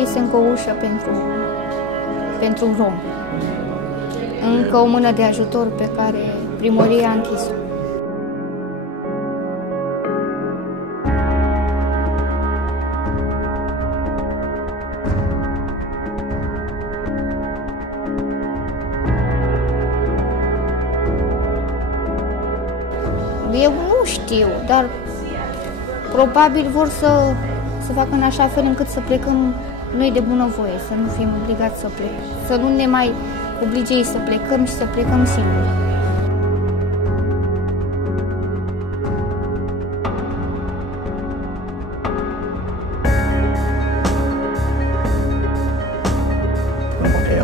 Este încă o ușă pentru rom. Încă o mână de ajutor pe care primăria a închis-o. Eu nu știu, dar probabil vor să facă în așa fel încât să plecăm noi de bunăvoie, să nu fim obligați să plecăm, să nu ne mai oblige ei să plecăm și să plecăm singuri.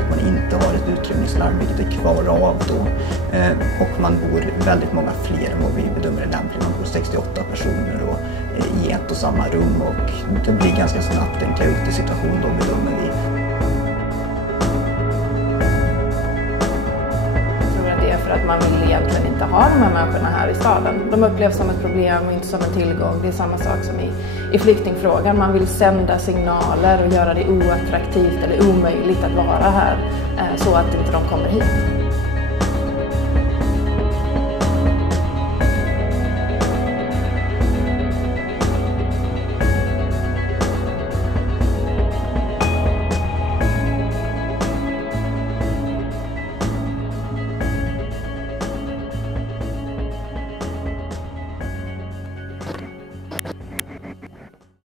Att man inte har ett utrymningslarm, vilket är kvar av då. Och man bor väldigt många fler än vad vi bedömer är lämpligt. Man bor 68 personer då, i ett och samma rum, och det blir ganska snabbt en kaotisk situation då, bedömer vi. Jag tror att det är för att man vill egentligen inte ha de här människorna här i staden. De upplevs som ett problem och inte som en tillgång. Det är samma sak som i flyktingfrågan. Man vill sända signaler och göra det oattraktivt eller omöjligt att vara här så att inte de kommer hit.